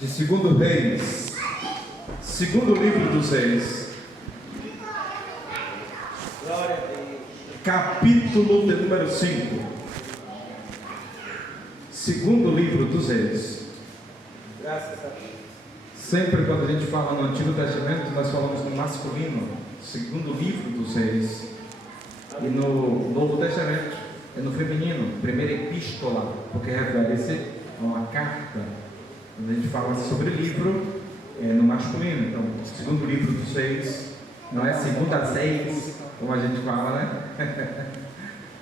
de Segundo Reis, segundo livro dos Reis, capítulo de número 5. Segundo livro dos Reis. Graças a Deus. Sempre quando a gente fala no Antigo Testamento, nós falamos no masculino, segundo livro dos Reis. E no Novo Testamento é no feminino, primeira epístola, porque refere-se a uma carta. Quando a gente fala sobre livro, é no masculino. Então, segundo livro dos Reis, não é segunda seis, como a gente fala, né?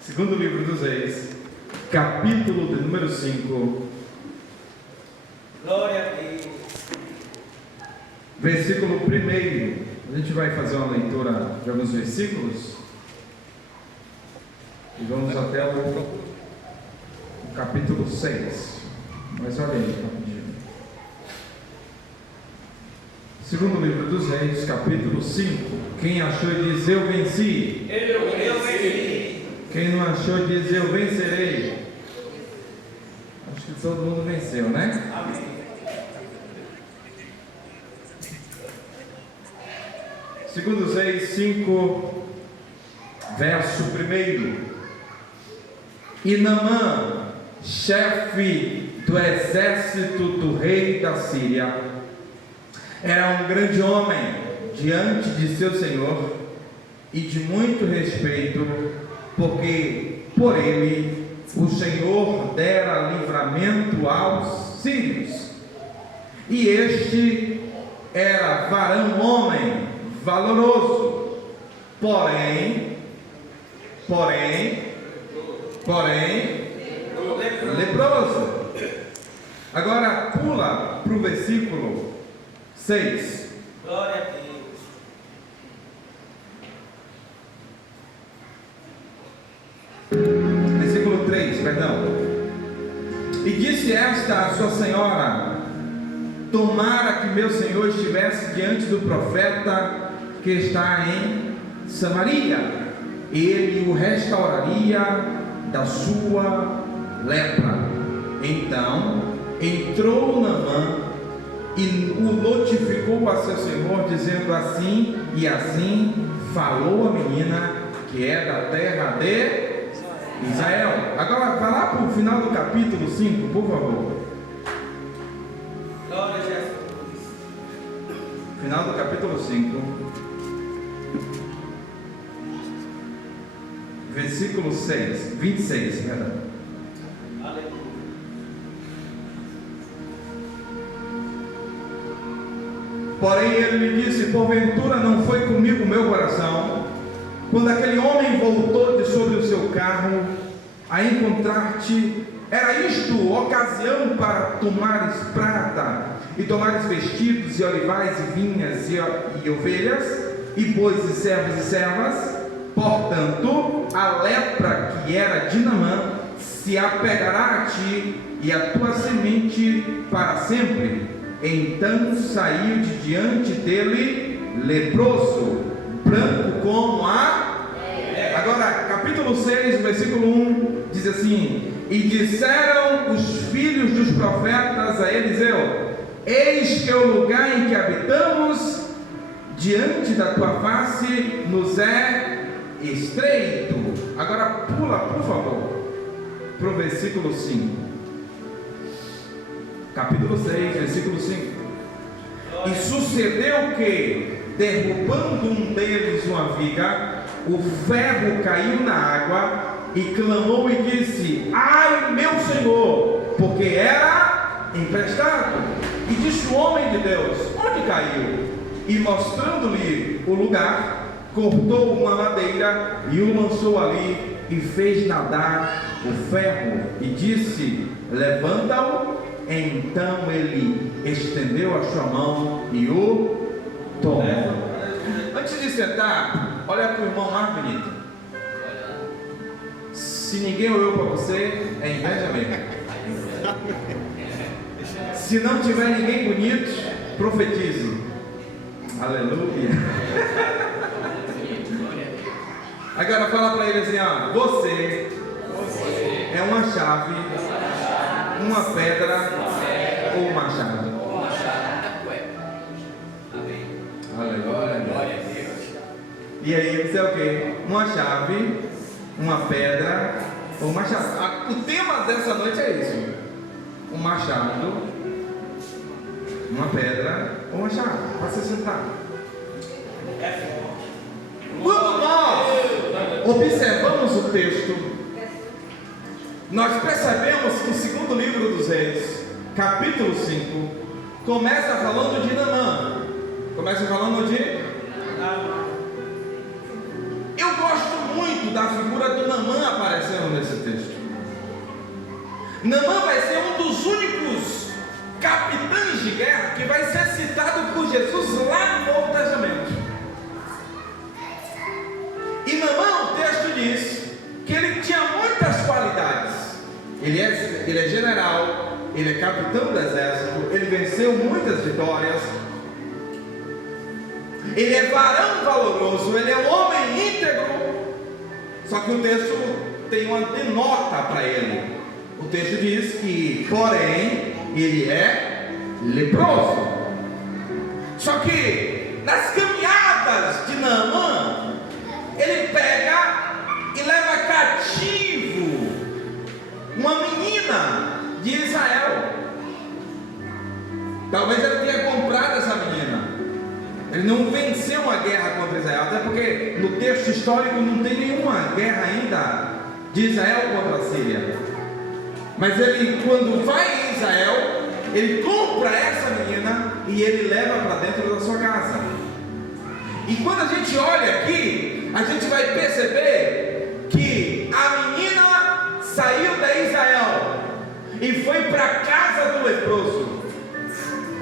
Segundo livro dos Reis, capítulo de número 5. Glória a Deus. Versículo 1. A gente vai fazer uma leitura de alguns versículos. E vamos até o capítulo 6. Mas olha aí, rapidinho. Segundo livro dos Reis, capítulo 5. Quem achou diz eu venci. Eu venci. Quem não achou diz eu vencerei. Acho que todo mundo venceu, né? Amém. Segundo Reis 5, verso 1. E Naamã, chefe do exército do rei da Síria, era um grande homem diante de seu senhor e de muito respeito, porque por ele o Senhor dera livramento aos sírios. E este era varão homem valoroso, porém leproso. Agora pula para o versículo 6. Glória a Deus. Versículo 3, perdão. E disse esta a sua senhora: tomara que meu senhor estivesse diante do profeta que está em Samaria, ele o restauraria da sua lepra. Então entrou Naamã e o notificou a seu senhor, dizendo assim e assim falou a menina que é da terra de Israel. Agora vai lá para o final do capítulo 5, por favor. Glória a Jesus. Final do capítulo 5, versículo 26, perdão. Aleluia. Porém ele me disse: porventura não foi comigo o meu coração, quando aquele homem voltou de sobre o seu carro a encontrar-te? Era isto ocasião para tomares prata, e tomares vestidos, e olivais, e vinhas, e ovelhas, e bois, e servos e servas? Portanto, a lepra que era de Naamã se apegará a ti e a tua semente para sempre. Então saiu de diante dele leproso, branco como a... Agora, capítulo 6, versículo 1, diz assim: e disseram os filhos dos profetas a Eliseu: eis que o lugar em que habitamos diante da tua face nos é estreito. Agora pula, por favor, para o versículo 5. Capítulo 6, versículo 5. E sucedeu que, derrubando um deles uma viga, o ferro caiu na água, e clamou e disse: ai, meu senhor, porque era emprestado. E disse o homem de Deus: onde caiu? E mostrando-lhe o lugar, cortou uma madeira e o lançou ali, e fez nadar o ferro, e disse: levanta-o. Então ele estendeu a sua mão e o tomou. Antes de sentar, olha para o irmão mais bonito. Se ninguém olhou para você, é inveja mesmo. Se não tiver ninguém bonito, profetize. Aleluia. Agora fala para ele assim: ó, você é uma chave, uma pedra ou um machado. E aí você é o quê? Uma chave, uma pedra ou uma chave. O tema dessa noite é isso: um machado, uma pedra ou uma chave. Pode se sentar. Quando nós observamos o texto, nós percebemos que o segundo livro dos Reis, capítulo 5, começa falando de Naamã. Começa falando de Naamã. Eu gosto muito da figura do Naamã aparecendo nesse texto. Naamã vai ser um dos únicos capitães de guerra que vai ser citado por Jesus lá no Novo Testamento. E Naamã, o texto diz que ele tinha muitas qualidades. Ele é general, ele é capitão do exército, ele venceu muitas vitórias, ele é varão valoroso, ele é um homem íntegro. Só que o texto tem uma denota para ele. O texto diz que, porém, ele é leproso. Só que nas caminhadas de Naamã, ele pega e leva cativo uma menina de Israel. Talvez ele tenha comprado essa menina. Ele não venceu uma guerra contra Israel, até porque no texto histórico não tem nenhuma guerra ainda de Israel contra a Síria. Mas ele, quando vai em Israel, ele compra essa menina e ele leva para dentro da sua casa. E quando a gente olha aqui, a gente vai perceber que a menina saiu de Israel e foi para a casa do leproso.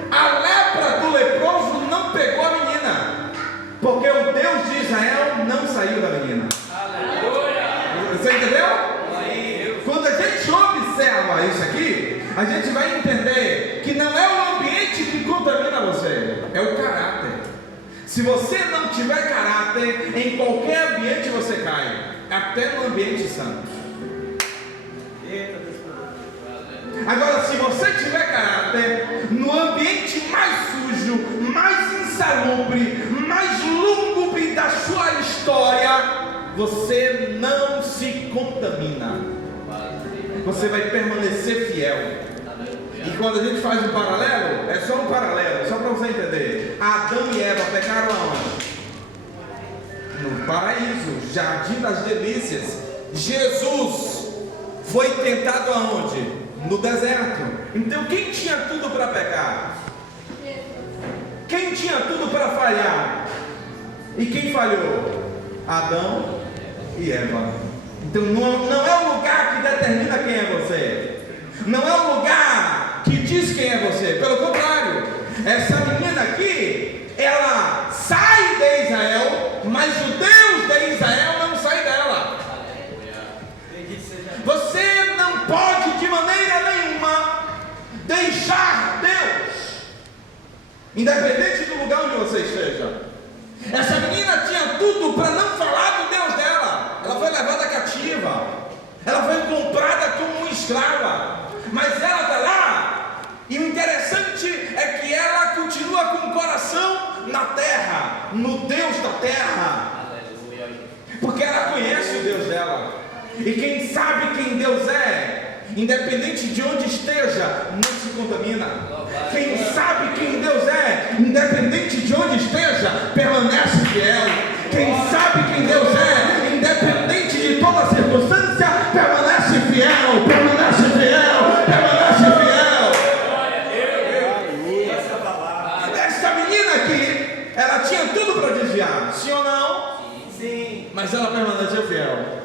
A lepra do leproso não pegou a menina, porque o Deus de Israel não saiu da menina. Aleluia! Você entendeu? Quando a gente observa isso aqui, a gente vai entender que não é o ambiente que contamina você, é o caráter. Se você não tiver caráter, em qualquer ambiente você cai, até no ambiente santo. Agora, se você tiver caráter, no ambiente mais sujo, mais insalubre, mais lúgubre da sua história, você não se contamina. Você vai permanecer fiel. E quando a gente faz um paralelo, é só um paralelo, só para você entender. Adão e Eva pecaram aonde? No paraíso, jardim das delícias. Jesus foi tentado aonde? No deserto. Então quem tinha tudo para pecar? Quem tinha tudo para falhar? E quem falhou? Adão e Eva. Então não é o lugar que determina quem é você. Não é o lugar que diz quem é você. Pelo contrário, essa menina aqui, ela sai de Israel, mas o Deus de Israel não sai dela. Você não pode de maneira nenhuma deixar Deus, independente do lugar onde você esteja. Essa menina tinha tudo para não falar do Deus dela. Ela foi levada cativa, ela foi comprada como uma escrava, mas ela está lá. E o interessante é que ela continua com o coração na terra, no Deus da terra, porque ela conhece o Deus dela. E quem sabe quem Deus é, independente de onde esteja, não se contamina. Quem sabe quem Deus é, independente de onde esteja, permanece fiel. Quem sabe quem Deus é, independente de toda circunstância, permanece fiel, permanece fiel, permanece fiel. Essa menina aqui, ela tinha tudo para desviar, sim ou não? Sim. Mas ela permaneceu fiel.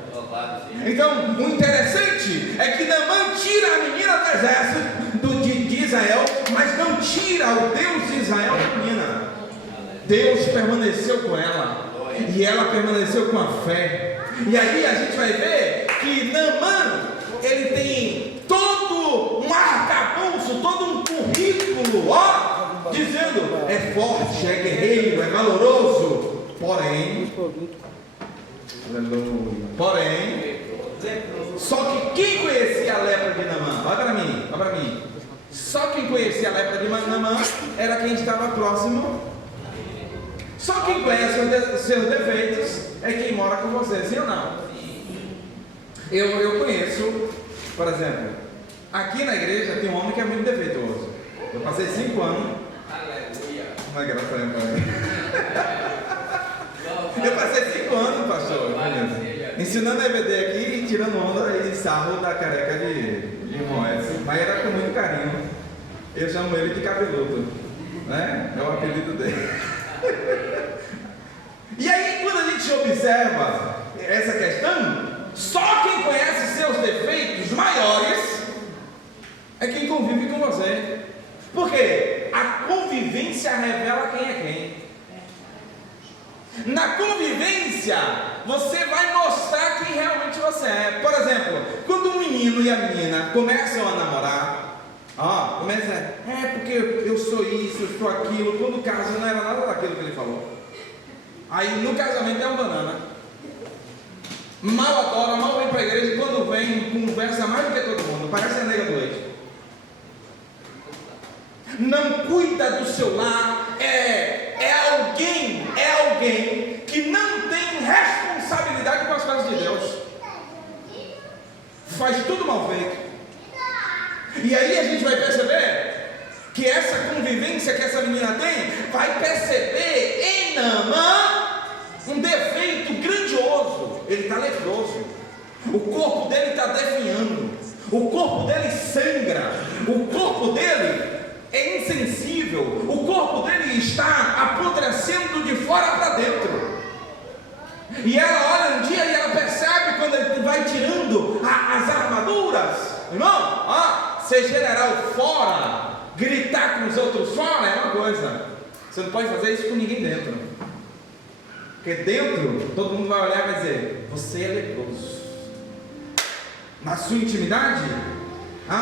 Então, o interessante é que Naamã tira a menina do exército de Israel, mas não tira o Deus de Israel da menina. Deus permaneceu com ela, e ela permaneceu com a fé. E aí a gente vai ver que Naamã, ele tem todo um arcabouço, todo um currículo, ó, dizendo, é forte, é guerreiro, é valoroso, porém, só que quem conhecia a lepra de Naamã? Olha para mim. Só quem conhecia a lepra de Naamã era quem estava próximo Só quem conhece os seus defeitos é quem mora com você, sim ou não? Eu conheço, por exemplo, aqui na igreja tem um homem que é muito defeituoso. Eu passei 5 anos. Aleluia. Uma graça Eu passei 5 anos, pastor, ensinando EBD aqui e tirando onda e sarro da careca de Moés. Mas era com muito carinho. Eu chamo ele de cabeludo, né? É o apelido dele. E aí, quando a gente observa essa questão, só quem conhece seus defeitos maiores é quem convive com você. Por quê? A convivência revela quem é quem. Na convivência, você vai mostrar quem realmente você é. Por exemplo, quando o menino e a menina começam a namorar, começa, porque eu sou isso, eu sou aquilo. Quando casa não era nada daquilo que ele falou. Aí no casamento é uma banana. Mal adora, mal vem para a igreja e quando vem, conversa mais do que todo mundo. Parece a nega do leite. Não cuida do seu lar, é alguém que não tem responsabilidade com as coisas de Deus, faz tudo mal feito. E aí a gente vai perceber que essa convivência que essa menina tem, vai perceber em Naamã um defeito grandioso. Ele está leproso, o corpo dele está definhando, o corpo dele sangra, o corpo dele é insensível, o corpo dele está apodrecendo de fora para dentro. E ela olha um dia e ela percebe quando ele vai tirando as armaduras. Irmão, ser general fora, gritar com os outros fora é uma coisa. Você não pode fazer isso com ninguém dentro. Porque dentro, todo mundo vai olhar e vai dizer, você é leproso. Na sua intimidade,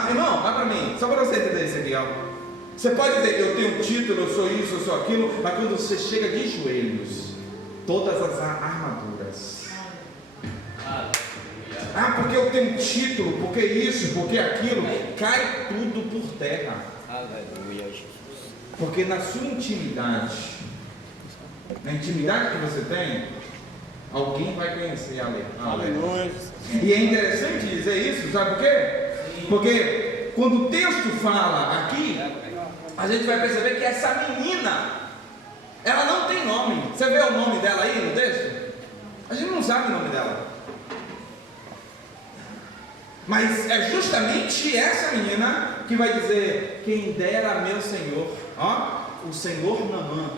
irmão, vai para mim, só para você entender isso aqui, Você pode dizer, eu tenho um título, eu sou isso, eu sou aquilo, mas quando você chega de joelhos, todas as armaduras. Porque eu tenho um título, porque isso, porque aquilo, cai tudo por terra. Aleluia, Jesus. Porque na sua intimidade, na intimidade que você tem, alguém vai conhecer a lei. Aleluia. E é interessante dizer isso, sabe por quê? Porque quando o texto fala aqui, a gente vai perceber que essa menina, ela não tem nome. Você vê o nome dela aí no texto? A gente não sabe o nome dela. Mas é justamente essa menina que vai dizer, quem dera meu Senhor, o Senhor Naamã,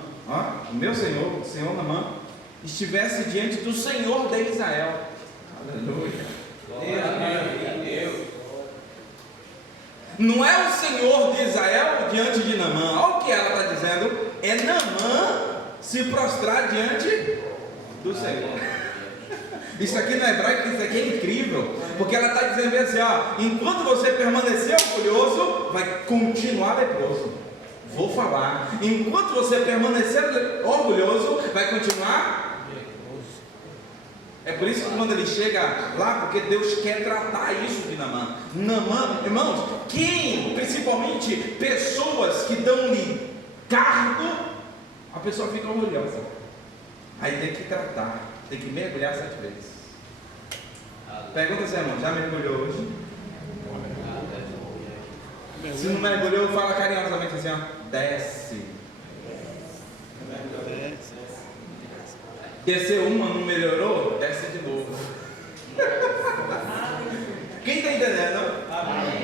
o meu Senhor, o Senhor Naamã, estivesse diante do Senhor de Israel. Aleluia. Deus. Não é o Senhor de Israel diante de Naamã. Olha o que ela está dizendo. É Naamã se prostrar diante do Senhor. Isso aqui no hebraico, isso aqui é incrível. Porque ela está dizendo assim, enquanto você permanecer orgulhoso, vai continuar leproso. Vou falar. Enquanto você permanecer orgulhoso, vai continuar leproso. É por isso que quando ele chega lá, porque Deus quer tratar isso de Naamã. Naamã, irmãos, principalmente pessoas que dão-lhe cargo, a pessoa fica orgulhosa. Aí tem que tratar, tem que mergulhar 7 vezes. Pergunta se irmão, já mergulhou hoje? Se não mergulhou, fala carinhosamente assim, desce. Desceu uma, não melhorou, desce de novo. Quem está entendendo?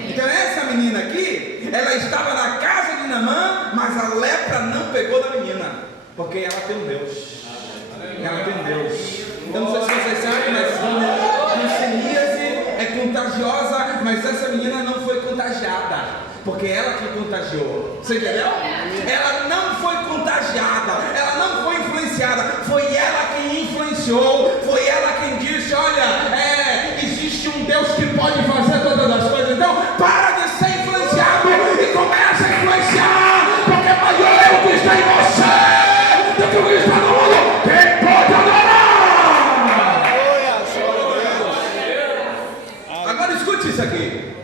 Então essa menina aqui, ela estava na casa de Naamã, mas a lepra não pegou da menina, porque ela tem um Deus. Ela tem Deus. Eu não sei se vocês sabem, mas hanseníase é contagiosa, mas essa menina não foi contagiada, porque ela que contagiou. Você entendeu? Ela não foi contagiada, ela não foi influenciada, foi ela quem influenciou, foi ela quem disse, olha, existe um Deus que pode fazer todas as coisas, então para de ser influenciado e começa a influenciar, porque maior é o que está em você do que o que está no mundo. Quem pode adorar? Agora escute isso aqui.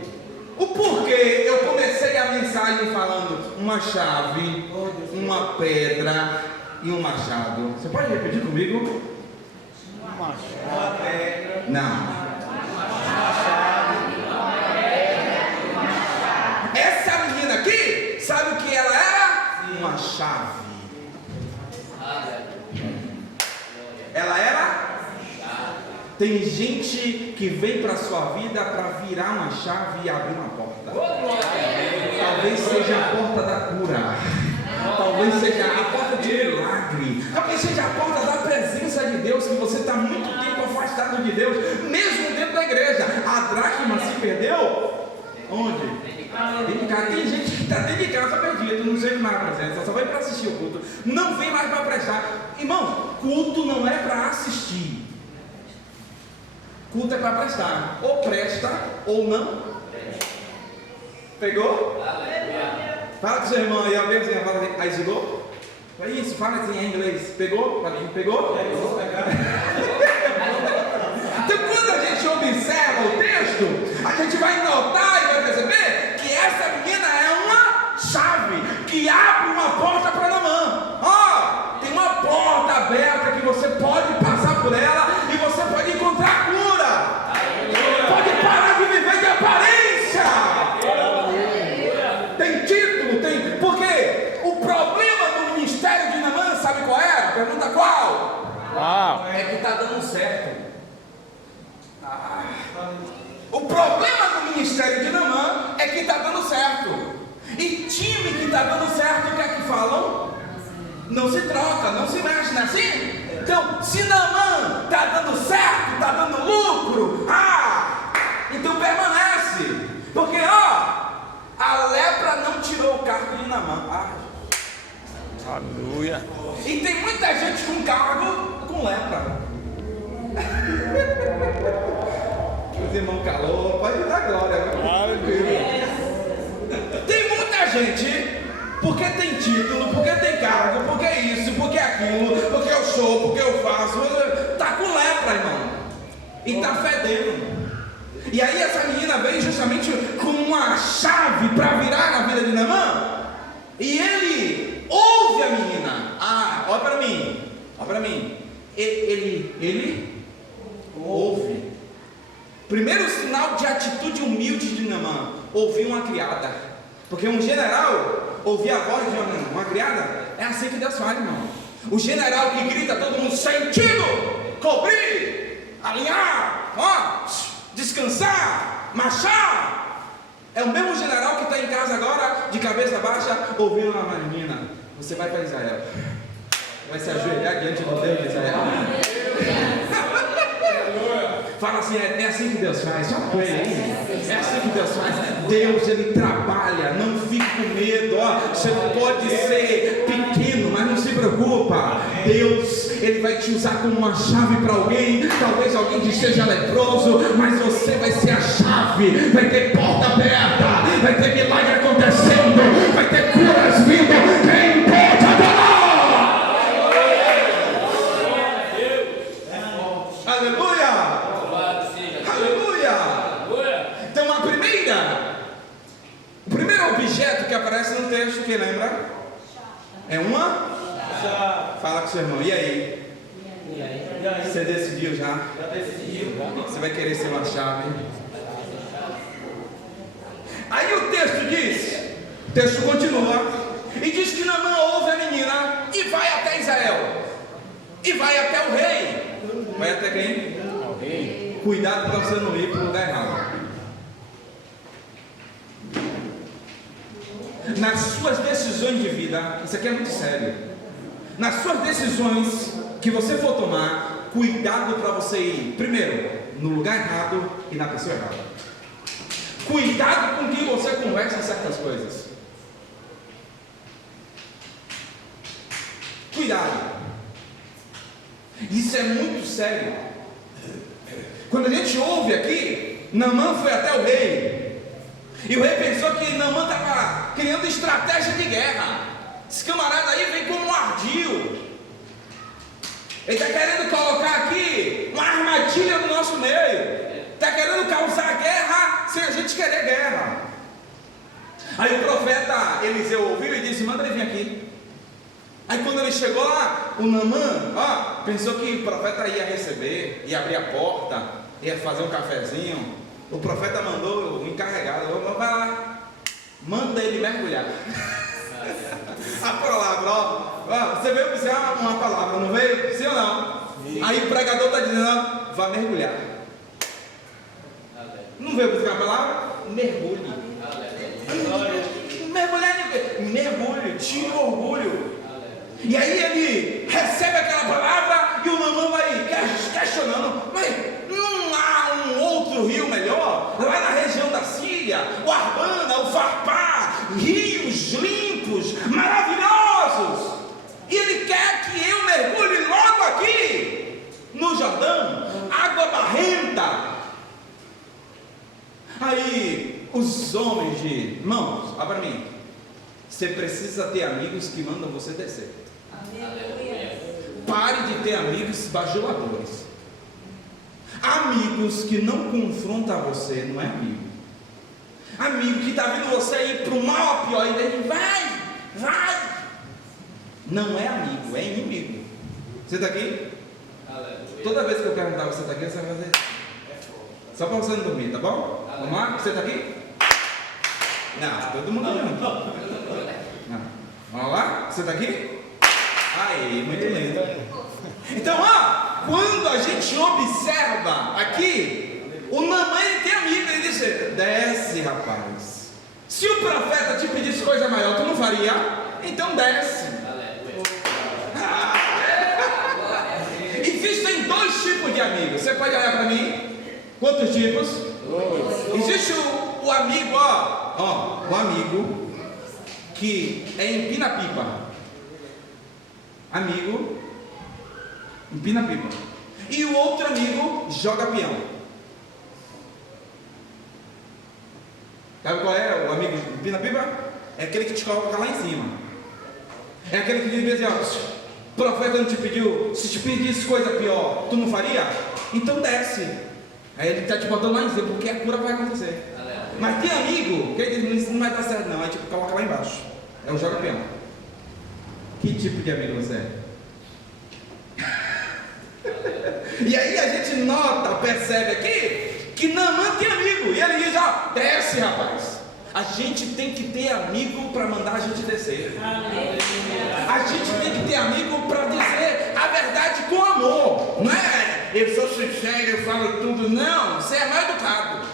O porquê eu comecei a mensagem falando uma chave, uma pedra, e um machado. Você pode repetir comigo? Um machado. Não. Essa menina aqui, sabe o que ela era? Uma chave. Ela era? Tem gente que vem para a sua vida para virar uma chave e abrir uma porta. Talvez seja a porta da cura. Talvez seja a porta de milagre. Talvez seja a porta da presença de Deus, que você está muito tempo afastado de Deus, mesmo dentro da igreja. A dracma se perdeu? Onde? Dentro de casa. Tem gente que está dentro de casa perdido, não sei mais a presença, só vai para assistir o culto. Não vem mais para prestar. Irmão, culto não é para assistir. Culto é para prestar. Ou presta ou não. Pegou? Fala com seu irmão aí, alguém fala assim, aí chegou? É isso, fala assim em inglês. Pegou? Pegou? Então quando a gente observa o texto, a gente vai notar e vai perceber que essa menina é uma chave que abre uma porta para Naamã. Ó, tem uma porta aberta que você pode passar por ela e você pode encontrar cura. Pode parar de viver de aparência. Tem título, tem. Porque o problema do ministério de Naamã, sabe qual é? Pergunta qual? É que está dando certo. O problema do ministério de Naamã é que está dando certo. E time que está dando certo, o que é que falam? Não se troca, não se mexe, não é assim? Então, se Naamã está dando certo, está dando lucro, então permanece. Porque, a lepra não tirou o cargo de Naamã. Aleluia. E tem muita gente com cargo com lepra. Os irmãos calou, pode dar glória. Aleluia. Tem muita gente, porque tem título, porque tem cargo, porque é isso, porque é aquilo, porque eu sou, porque eu faço, tá com lepra, irmão. E tá fedendo. E aí essa menina veio justamente com uma chave para virar na vida de Naamã. E ele ouve a menina. Olha para mim. Olha para mim. Ele ouve. Primeiro sinal de atitude humilde de Naamã: ouvir uma criada. Porque um general ouvir a voz de uma criada é assim que Deus faz, irmão. O general que grita, todo mundo sentido, cobrir, alinhar, descansar, marchar. É o mesmo general que está em casa agora, de cabeça baixa, ouvindo uma menina. Você vai para Israel, vai se ajoelhar diante do Deus de Israel. Fala assim, é assim que Deus faz. Apoia aí. É assim que Deus faz. Deus, Ele trabalha. Não fique com medo. Você pode ser pequeno, mas não se preocupa. Deus, Ele vai te usar como uma chave para alguém. Talvez alguém que esteja leproso, mas você vai ser a chave. Vai ter porta aberta, vai ter milagre acontecendo, vai ter curas vindo. Quem pode adorar? Aleluia! Então o primeiro objeto que aparece no texto, quem lembra? É uma? Fala com seu irmão, e aí? Você decidiu já? Você vai querer ser uma chave? Aí o texto continua, e diz que Naamã ouve a menina e vai até Israel, e vai até o rei. Vai até quem? O rei. Cuidado para você não ir para o lugar errado. Nas suas decisões de vida, isso aqui é muito sério. Nas suas decisões que você for tomar, cuidado para você ir, primeiro, no lugar errado e na pessoa errada. Cuidado com quem você conversa certas coisas. Cuidado. Isso é muito sério. Quando a gente ouve aqui, Naamã foi até o rei. E o rei pensou que Naamã estava criando estratégia de guerra. Esse camarada aí vem como um ardil. Ele está querendo colocar aqui uma armadilha no nosso meio. Está querendo causar guerra sem a gente querer guerra. Aí o profeta Eliseu ouviu e disse: manda ele vir aqui. Aí quando ele chegou lá, o Naamã, pensou que o profeta ia receber, ia abrir a porta, ia fazer um cafezinho. O profeta mandou o encarregado, vai lá, manda ele mergulhar. A palavra, você veio buscar uma palavra, não veio? Sim ou não? Sim. Aí o pregador está dizendo, vai mergulhar. Não veio buscar a palavra? Mergulhe. Mergulhar, mergulhe, tira o orgulho. E aí ele recebe aquela palavra e o Naamã vai questionando, mas não há um outro rio melhor? Lá na região da Síria, o Arbana, o Farpá, rios limpos, maravilhosos. E ele quer que eu mergulhe logo aqui, no Jordão, água barrenta. Aí os homens de irmãos, olha para mim, você precisa ter amigos que mandam você descer. Pare de ter amigos bajuladores. Amigos que não confrontam você não é amigo. Amigo que está vendo você ir para o mal, pior, e ele vai. Não é amigo, é inimigo. Você está aqui? Toda vez que eu perguntar você está aqui, você vai fazer só para você não dormir, tá bom? Vamos lá? Você está aqui? Não, todo mundo não. Vamos lá? Você está aqui? Aí, muito lindo. Então, quando a gente observa aqui, o Naamã tem amigo, ele diz, desce, rapaz. Se o profeta te pedisse coisa maior, tu não faria? Então desce. Existem dois tipos de amigos. Você pode olhar para mim? Quantos tipos? Existe o amigo, o amigo que é empina-pipa. Amigo empina-pipa. E o outro amigo joga peão. Sabe qual é o amigo empina-pipa? É aquele que te coloca lá em cima. É aquele que diz assim, o profeta não te pediu, se te pedisse coisa pior, tu não faria? Então desce. Aí ele está te botando lá em cima, porque a cura vai acontecer. Mas tem amigo que ele diz, não vai dar certo não, aí tipo, coloca lá embaixo. É o joga peão. Que tipo de amigo você é? E aí a gente nota, percebe aqui, que Naamã tem amigo. E ele diz, desce, rapaz. A gente tem que ter amigo para mandar a gente descer. A gente tem que ter amigo para dizer a verdade com amor. Não é, eu sou sincero, eu falo tudo. Não, você é mal educado.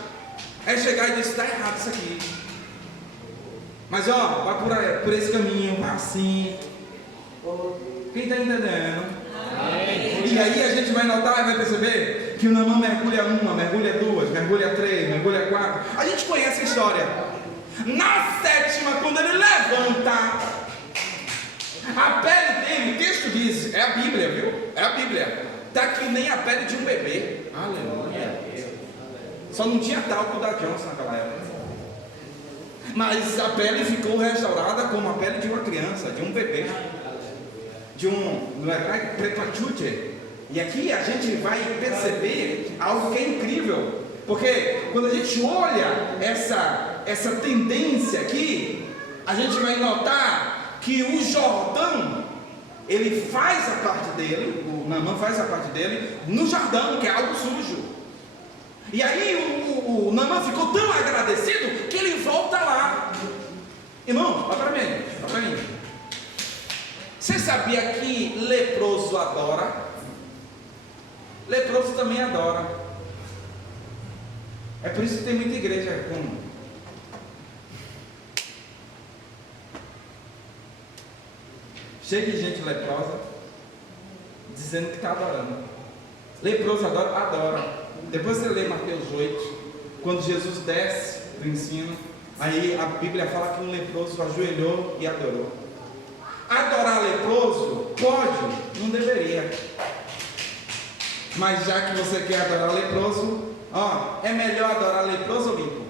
É chegar e dizer, está errado isso aqui. Mas vai por esse caminho, vai assim. Quem está entendendo? E aí a gente vai notar e vai perceber que o Naamã mergulha uma, mergulha duas, mergulha três, mergulha quatro. A gente conhece a história. Na sétima, quando ele levanta, a pele dele, o texto diz, é a Bíblia, viu? É a Bíblia. Está que nem a pele de um bebê. Aleluia. Só não tinha talco da Johnson naquela época. Mas a pele ficou restaurada como a pele de uma criança, de um bebê. Não é prepatute. E aqui a gente vai perceber algo que é incrível, porque quando a gente olha essa tendência aqui, a gente vai notar que o Jordão, ele faz a parte dele, o Naamã faz a parte dele no Jordão, que é algo sujo. E aí o Naamã ficou tão agradecido que ele volta lá. Irmão, olha para mim. Você sabia que leproso adora? Leproso também adora. É por isso que tem muita igreja cheia de gente leprosa, dizendo que está adorando. Leproso adora. Depois você lê Mateus 8, quando Jesus desce do ensino, aí a Bíblia fala que um leproso ajoelhou e adorou. Adorar leproso? Pode, não deveria. Mas já que você quer adorar leproso, é melhor adorar leproso ou limpo?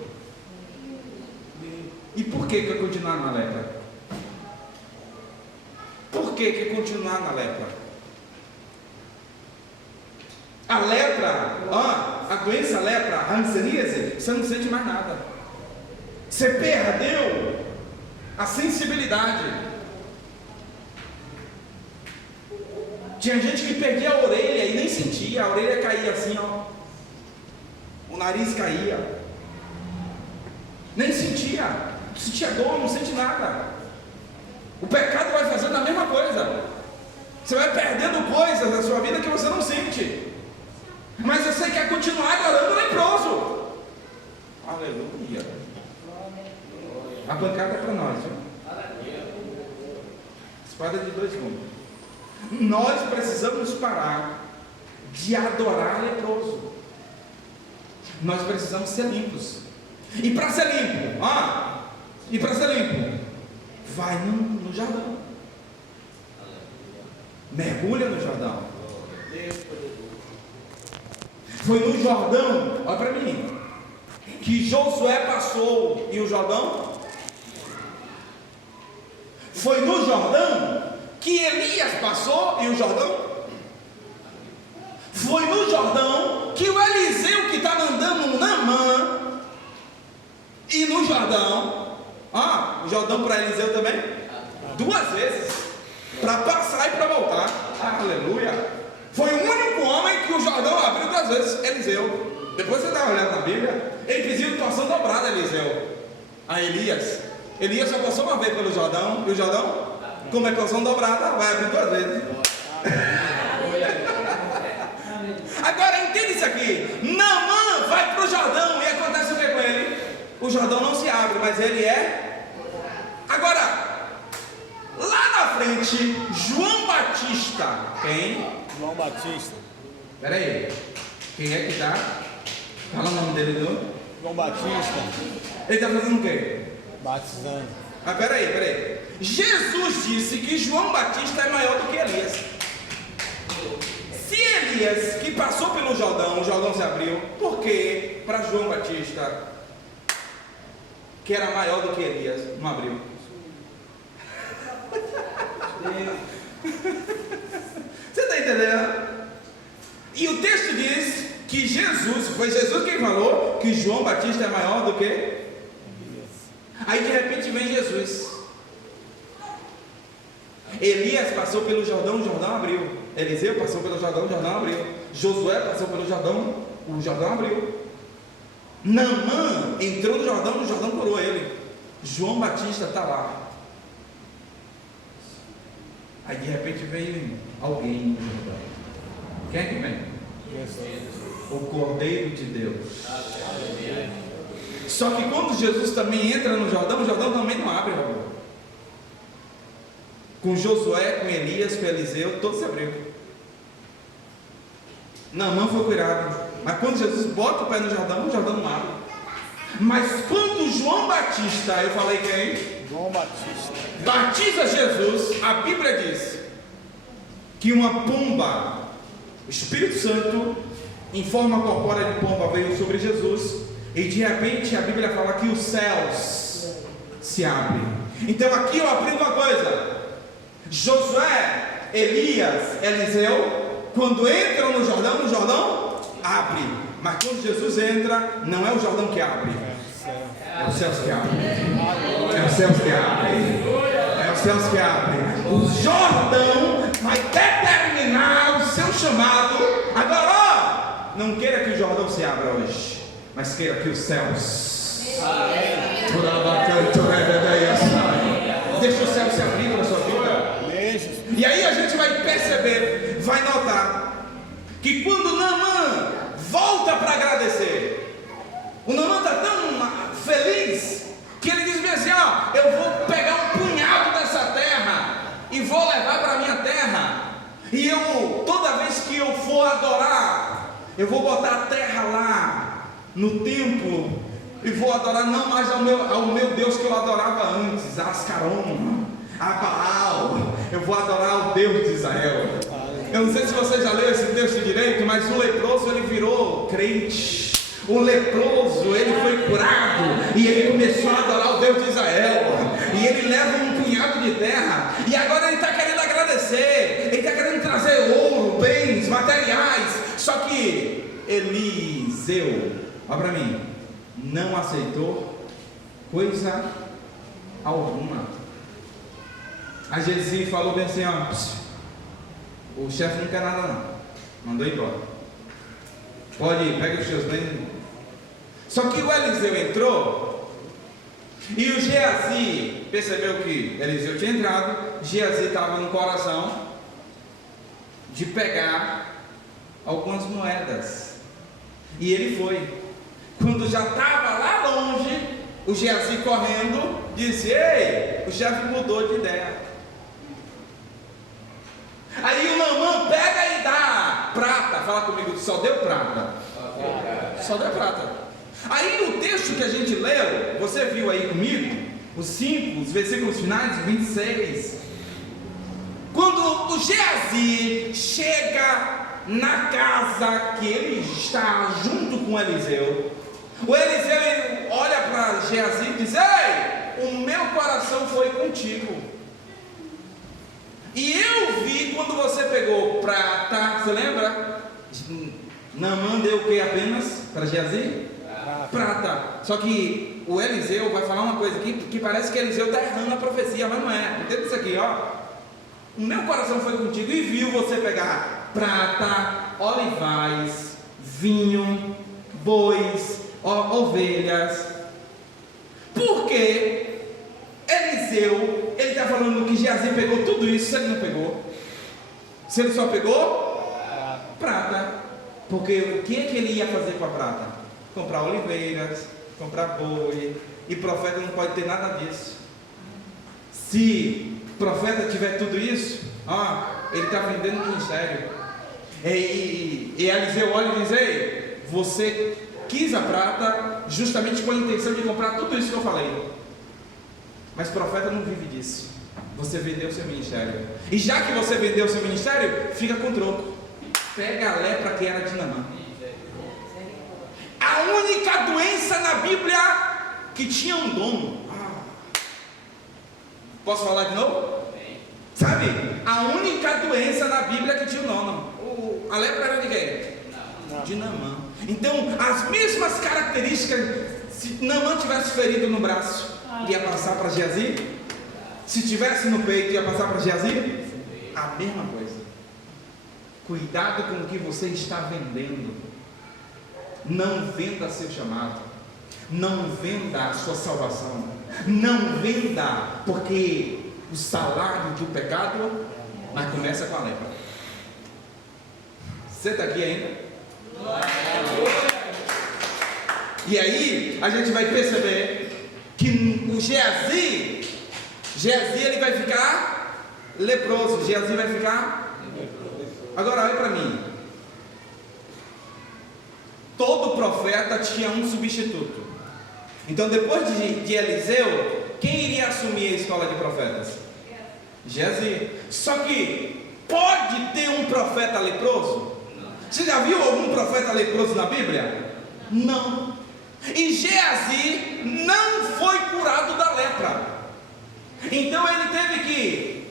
E por que continuar na lepra? Por que continuar na lepra? A lepra, a doença lepra, a hanseníase, você não sente mais nada. Você perdeu a sensibilidade. Tinha gente que perdia a orelha e nem sentia, a orelha caía assim, ó. O nariz caía. Nem sentia. Não sentia dor, não sente nada. O pecado vai fazendo a mesma coisa. Você vai perdendo coisas na sua vida que você não sente. Mas você quer continuar adorando o leproso. Aleluia. A pancada é para nós, viu? Espada de dois gumes. Nós precisamos parar de adorar leproso. Nós precisamos ser limpos. E para ser limpo, vai no Jordão. Mergulha no Jordão. Foi no Jordão, olha para mim, que Josué passou e o Jordão. Foi no Jordão que Elias passou e o Jordão. Foi no Jordão que o Eliseu, que está mandando um Naamã, e no Jordão, o Jordão para Eliseu também, 2 vezes, para passar e para voltar. Aleluia. Foi o único homem que o Jordão abriu 2 vezes, Eliseu. Depois você dá uma olhada na Bíblia, ele pediu porção dobrada a Eliseu, a Elias. Elias só passou uma vez pelo Jordão, e o Jordão, como é porção dobrada, vai abrir 2 vezes. Agora entende isso aqui. Naamã vai para o Jordão e acontece o que com ele? O Jordão não se abre, mas ele é. Agora, lá na frente, João Batista. Quem? João Batista. Espera aí. Quem é que está? Fala o nome dele, não? João Batista. Ele está fazendo o quê? Batizando. Peraí. Jesus disse que João Batista é maior do que Elias. Se Elias, que passou pelo Jordão, o Jordão se abriu, por que para João Batista, que era maior do que Elias, não abriu? Você está entendendo? E o texto diz que foi Jesus quem falou que João Batista é maior do que. Aí de repente vem Jesus. Elias passou pelo Jordão, o Jordão abriu. Eliseu passou pelo Jordão, o Jordão abriu. Josué passou pelo Jordão, o Jordão abriu. Naamã entrou no Jordão, o Jordão curou ele. João Batista está lá. Aí de repente vem alguém no Jordão. Quem é que vem? O Cordeiro de Deus. Só que quando Jesus também entra no Jordão, o Jordão também não abre, Raul. Com Josué, com Elias, com Eliseu, todos se abriu. Naamã foi curado. Mas quando Jesus bota o pé no Jordão, o Jordão não abre. Mas quando João Batista, eu falei quem? João Batista. Batiza Jesus, a Bíblia diz que uma pomba, o Espírito Santo, em forma corpórea de pomba, veio sobre Jesus. E de repente a Bíblia fala que os céus se abrem. Então aqui eu aprendo uma coisa. Josué, Elias, Eliseu, quando entram no Jordão, o Jordão abre. Mas quando Jesus entra, não é o Jordão que abre, é os céus que abrem. É os céus que abrem. É os céus que abrem. O Jordão vai determinar o seu chamado. Agora, não queira que o Jordão se abra hoje, mas queira que os céus. Deixa o céu se abrir na sua vida. E aí a gente vai perceber, vai notar que quando Naamã volta para agradecer, o Naamã está tão feliz que ele diz bem assim: eu vou pegar um punhado dessa terra e vou levar para a minha terra, e toda vez que eu for adorar, eu vou botar a terra lá no templo e vou adorar não mais ao meu Deus que eu adorava antes, a Ascaron, a Baal. Eu vou adorar o Deus de Israel. Eu não sei se você já leu esse texto direito, mas o leproso ele virou crente. O leproso ele foi curado e ele começou a adorar o Deus de Israel. E ele leva um punhado de terra e agora ele está querendo agradecer. Ele está querendo trazer ouro, bens, materiais. Só que Eliseu, olha para mim, não aceitou coisa alguma. A Gesi falou bem assim: O chefe não quer nada não. Mandou embora. Pode ir, pega os seus bens. Só que o Eliseu entrou e o Geazi percebeu que Eliseu tinha entrado. Geazi estava no coração de pegar algumas moedas. E ele foi. Quando já estava lá longe, o Geazi correndo disse: ei, o chefe mudou de ideia. Aí o Naamã pega e dá prata. Fala comigo, só deu prata. Só deu prata. Aí no texto que a gente leu, você viu aí comigo, os versículos finais, 26. Quando o Geazi chega na casa que ele está junto com Eliseu, o Eliseu olha para Geazi e diz: ei, o meu coração foi contigo. E eu vi quando você pegou prata, você lembra? Naamã deu o que apenas para Geazi? Prata. Só que o Eliseu vai falar uma coisa aqui que parece que Eliseu está errando a profecia, mas não é. Entenda isso aqui, ó. O meu coração foi contigo e viu você pegar prata, olivais, vinho, bois, ovelhas. Porque Eliseu, ele está falando que Geazi pegou tudo isso. Se ele não pegou, se ele só pegou prata, porque o que é que ele ia fazer com a prata? Comprar oliveiras, comprar boi. E profeta não pode ter nada disso. Se profeta tiver tudo isso, ele está vendendo o ministério. E Eliseu olha e diz: ei, você quis a prata justamente com a intenção de comprar tudo isso que eu falei. Mas profeta não vive disso. Você vendeu o seu ministério. E já que você vendeu o seu ministério, fica com troco. Pega a lepra que era de Naamã. A única doença na Bíblia que tinha um dono. Posso falar de novo? Sabe? A única doença na Bíblia que tinha um nome. A lepra era de quem? De Naamã. Então, as mesmas características, se Naamã tivesse ferido no braço, ia passar para Geazi? Se tivesse no peito, ia passar para Geazi? A mesma coisa. Cuidado com o que você está vendendo. Não venda seu chamado. Não venda a sua salvação. Não venda, porque o salário do pecado, mas começa com a lepra. Você está aqui ainda? E aí a gente vai perceber que o Geazi ele vai ficar leproso. Geazi vai ficar leproso. Agora olha para mim. Todo profeta tinha um substituto. Então depois de Eliseu, quem iria assumir a escola de profetas? Geazi. Só que pode ter um profeta leproso? Você já viu algum profeta leproso na Bíblia? Não. E Geazi não foi curado da lepra. Então ele teve que,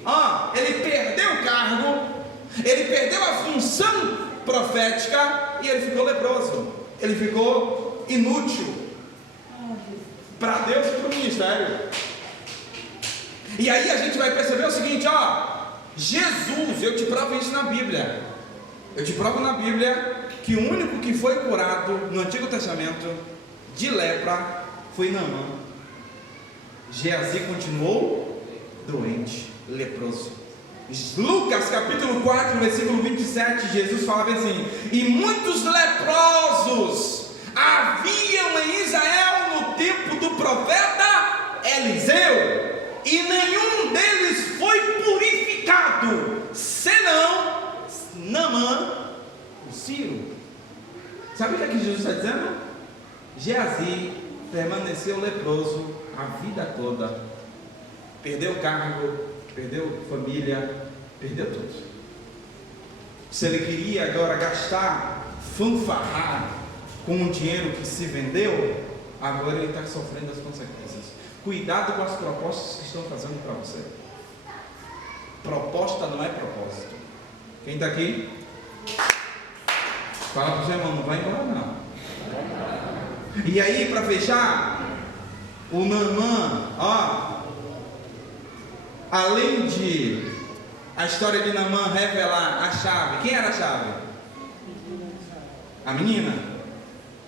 ele perdeu o cargo, ele perdeu a função profética e ele ficou leproso. Ele ficou inútil para Deus e para o ministério. E aí a gente vai perceber o seguinte, Jesus, eu te provo isso na Bíblia. Eu te provo na Bíblia que o único que foi curado no Antigo Testamento de lepra foi Naamã. Geazi continuou doente, leproso. Lucas capítulo 4, versículo 27, Jesus falava assim: e muitos leprosos haviam em Israel no tempo do profeta Eliseu, e nenhum deles foi purificado, senão Naamã, o Sírio. Sabe o que é que Jesus está dizendo? Geazi permaneceu leproso a vida toda, perdeu cargo, perdeu família, perdeu tudo. Se ele queria agora gastar, fanfarrar com o dinheiro que se vendeu, agora ele está sofrendo as consequências. Cuidado com as propostas que estão fazendo para você. Proposta não é propósito. Quem está aqui? Fala para o seu irmão, não vai embora não. E aí, para fechar, o Naamã, além de a história de Naamã revelar a chave. Quem era a chave? A menina.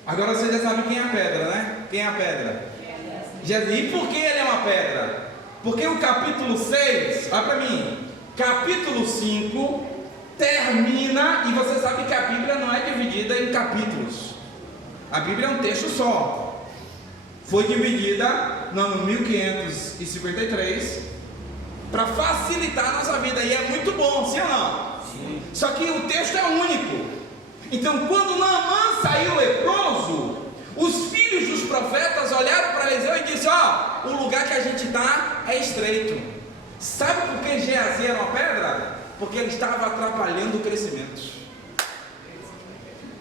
Agora você já sabe quem é a pedra, né? Quem é a pedra? Jesus. E por que ele é uma pedra? Porque o capítulo 6, olha para mim, capítulo 5 termina, e você sabe que a Bíblia não é dividida em capítulos. A Bíblia é um texto só. Foi dividida no ano 1553 para facilitar a nossa vida, e é muito bom, sim ou não? Sim. Só que o texto é único. Então, quando Naamã saiu leproso, os filhos dos profetas olharam para Eliseu e disseram: ó, o lugar que a gente está é estreito. Sabe por que Geazi era uma pedra? Porque ele estava atrapalhando o crescimento.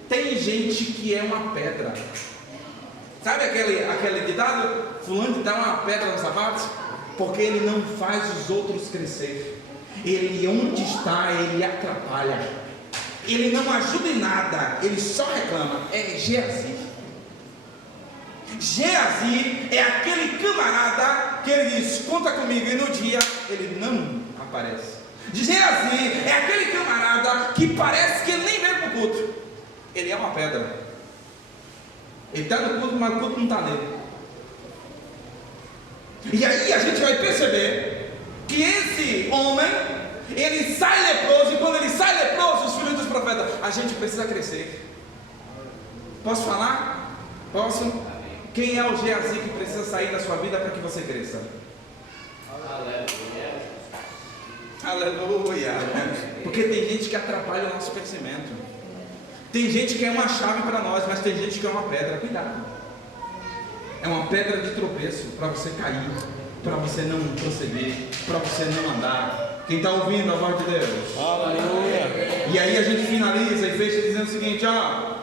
Tem gente que é uma pedra. Sabe aquele ditado? Fulano dá uma pedra no sapato? Porque ele não faz os outros crescer. Ele, onde está, ele atrapalha. Ele não ajuda em nada, ele só reclama. É Geazi. Geazi é aquele camarada que ele diz: conta comigo, e no dia ele não aparece. Geazi é aquele camarada que parece que ele nem veio para o culto. Ele é uma pedra. Ele está no culto, mas o culto não está nele. E aí a gente vai perceber que esse homem, ele sai leproso, e quando ele sai leproso, os filhos dos profetas: a gente precisa crescer. Posso falar? Posso? Quem é o Geazi que precisa sair da sua vida para que você cresça? Aleluia. Porque tem gente que atrapalha o nosso crescimento. Tem gente que é uma chave para nós, mas tem gente que é uma pedra. Cuidado. É uma pedra de tropeço para você cair, para você não proceder, para você não andar. Quem está ouvindo a voz de Deus? Aleluia. E aí a gente finaliza e fecha dizendo o seguinte: ó,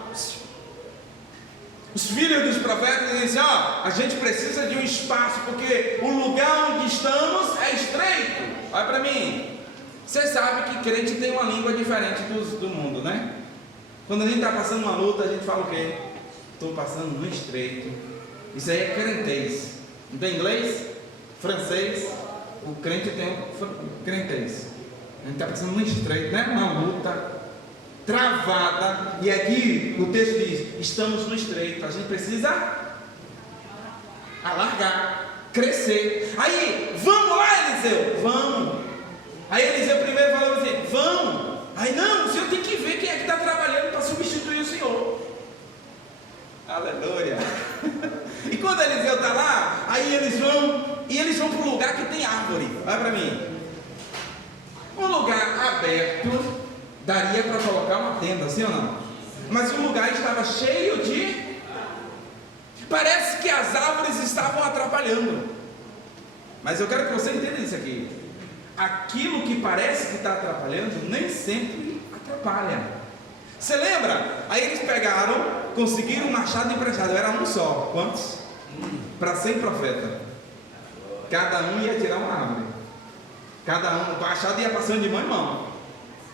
os filhos dos profetas dizem: ó, a gente precisa de um espaço, porque o lugar onde estamos é estreito. Olha para mim. Você sabe que crente tem uma língua diferente do mundo, né? Quando a gente está passando uma luta, a gente fala o quê? Estou passando no estreito. Isso aí é crentez. Não tem inglês? Francês? O crente tem crentez. A gente está passando no estreito, né? Uma luta travada. E aqui o texto diz: estamos no estreito. A gente precisa alargar, crescer. Aí, vamos lá, Eliseu. Vamos. Aí Eliseu primeiro falou assim: vamos. Aí, não, o senhor tem que ver quem é que está trabalhando para substituir o senhor. Aleluia. E quando Eliseu está lá, aí eles vão para um lugar que tem árvore. Olha para mim. Um lugar aberto daria para colocar uma tenda, sim ou não? Mas o lugar estava cheio de... Parece que as árvores estavam atrapalhando. Mas eu quero que você entenda isso aqui. Aquilo que parece que está atrapalhando, nem sempre atrapalha. Você lembra? Aí eles pegaram, conseguiram um machado emprestado. Era um só. Quantos? Para 100 profetas. Cada um ia tirar uma árvore. Cada um, o machado ia passando de mão em mão.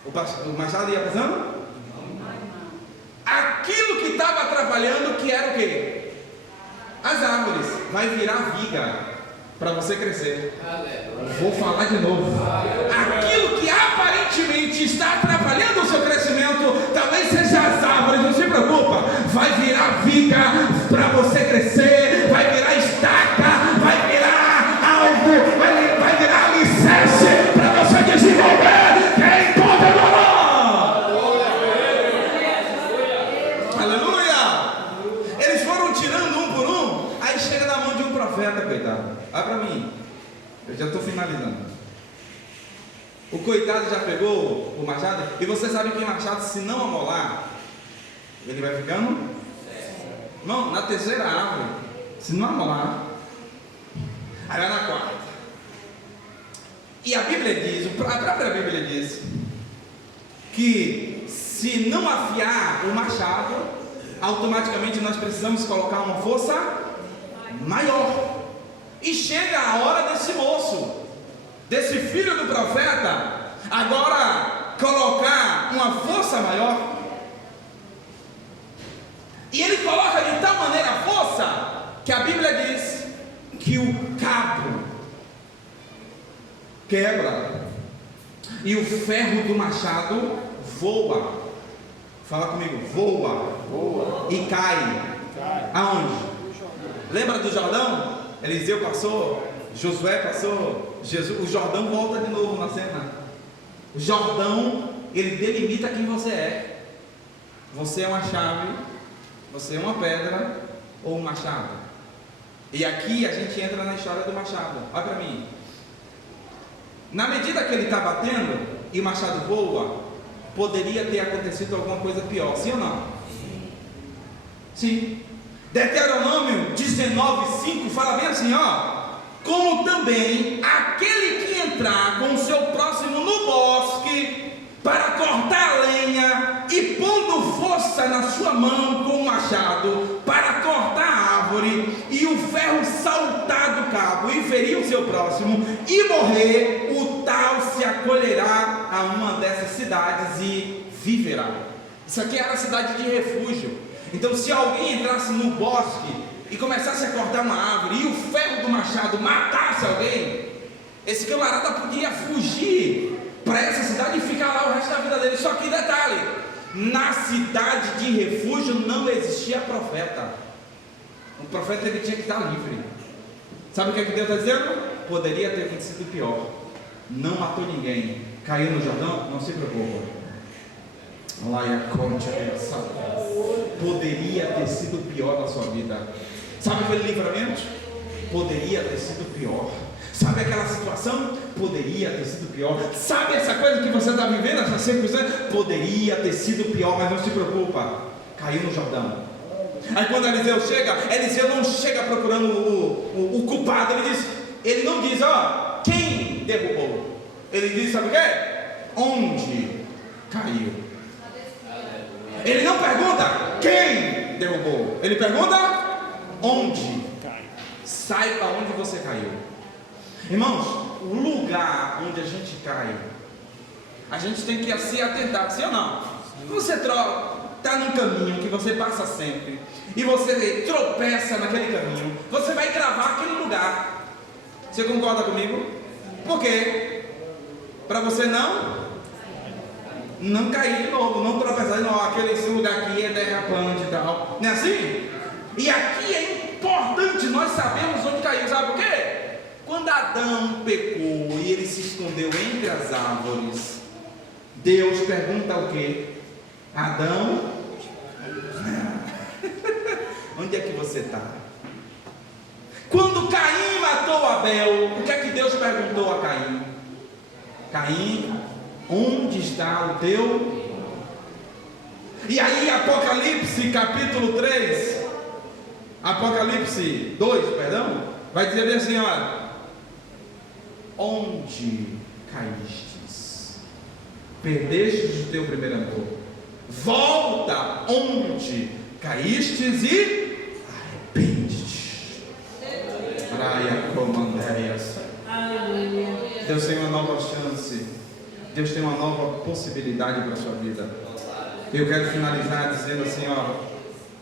O machado ia passando? Aquilo que estava atrapalhando, que era o quê? As árvores. Vai virar viga para você crescer. Vou falar de novo. Aquilo que aparentemente está atrapalhando o seu crescimento, talvez seja as árvores, não se preocupa. Vai virar viga para você crescer. Vai virar estaca. Vai virar algo. Vai virar alicerce para você desenvolver. Quem pode adorar? Aleluia. Eles foram tirando um por um. Aí chega na mão de um profeta, coitado. Olha para mim. Eu já estou finalizando. O coitado já pegou o machado. E você sabe que o machado, se não amolar, ele vai ficando? Não, na terceira árvore. Se não amolar, aí vai na quarta. E a Bíblia diz, a própria Bíblia diz, que se não afiar o machado, automaticamente nós precisamos colocar uma força maior. E chega a hora desse moço, desse filho do profeta, agora colocar uma força maior. E ele coloca de tal maneira a força, que a Bíblia diz que o cabo quebra. E o ferro do machado voa. Fala comigo, voa. Voa. E cai. Cai. Aonde? Lembra do Jordão? Eliseu passou, Josué passou, Jesus, o Jordão volta de novo na cena. O Jordão, ele delimita quem você é. Você é uma chave, você é uma pedra ou um machado. E aqui a gente entra na história do machado. Olha para mim. Na medida que ele está batendo e o machado voa, poderia ter acontecido alguma coisa pior, sim ou não? Sim. Deuteronômio 19:5 fala bem assim, ó: como também aquele que entrar com o seu próximo no bosque para cortar a lenha e pondo força na sua mão com o machado para cortar a árvore e o ferro saltar do cabo e ferir o seu próximo e morrer, o tal se acolherá a uma dessas cidades e viverá. Isso aqui era a cidade de refúgio. Então, se alguém entrasse no bosque e começasse a cortar uma árvore e o ferro do machado matasse alguém, esse camarada podia fugir para essa cidade e ficar lá o resto da vida dele. Só que detalhe, na cidade de refúgio não existia profeta. O profeta ele tinha que estar livre. Sabe o que Deus está dizendo? Poderia ter acontecido pior. Não matou ninguém, caiu no Jordão, não se preocupa. Poderia ter sido pior na sua vida. Sabe aquele livramento? Poderia ter sido pior. Sabe aquela situação? Poderia ter sido pior. Sabe essa coisa que você está vivendo, essa circunstância? Poderia ter sido pior, mas não se preocupa. Caiu no Jordão. Aí quando Eliseu chega, Eliseu não chega procurando o culpado. Ele não diz, ó, quem derrubou. Ele diz, sabe o quê? Onde caiu. Ele não pergunta quem derrubou. Ele pergunta onde. Saiba onde você caiu. Irmãos, o lugar onde a gente cai, a gente tem que se atentar, sim ou não? Você está num caminho que você passa sempre e você tropeça naquele caminho, você vai gravar aquele lugar. Você concorda comigo? Por quê? Para você não cair de novo, não tropeçar de novo. Esse lugar aqui é derrapante e tal. Não é assim? E aqui é importante nós sabermos onde caiu. Sabe por quê? Quando Adão pecou e ele se escondeu entre as árvores, Deus pergunta o quê? Adão, onde é que você está? Quando Caim matou Abel, o que é que Deus perguntou a Caim? Caim, onde está o teu? E aí Apocalipse capítulo 3, Apocalipse 2, perdão, vai dizer bem assim, olha: onde caístes? Perdestes o teu primeiro amor. Volta onde caístes e arrepende-te. Praia comandeias. Deus tem uma nova chance. Deus tem uma nova possibilidade para a sua vida. Eu quero finalizar dizendo assim, ó: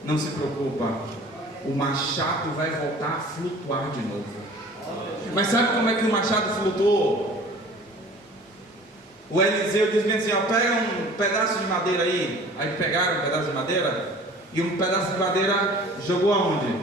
não se preocupa, o machado vai voltar a flutuar de novo. Mas sabe como é que o machado flutuou? O Eliseu diz bem assim, ó: pega um pedaço de madeira aí. Aí pegaram um pedaço de madeira e um pedaço de madeira jogou aonde?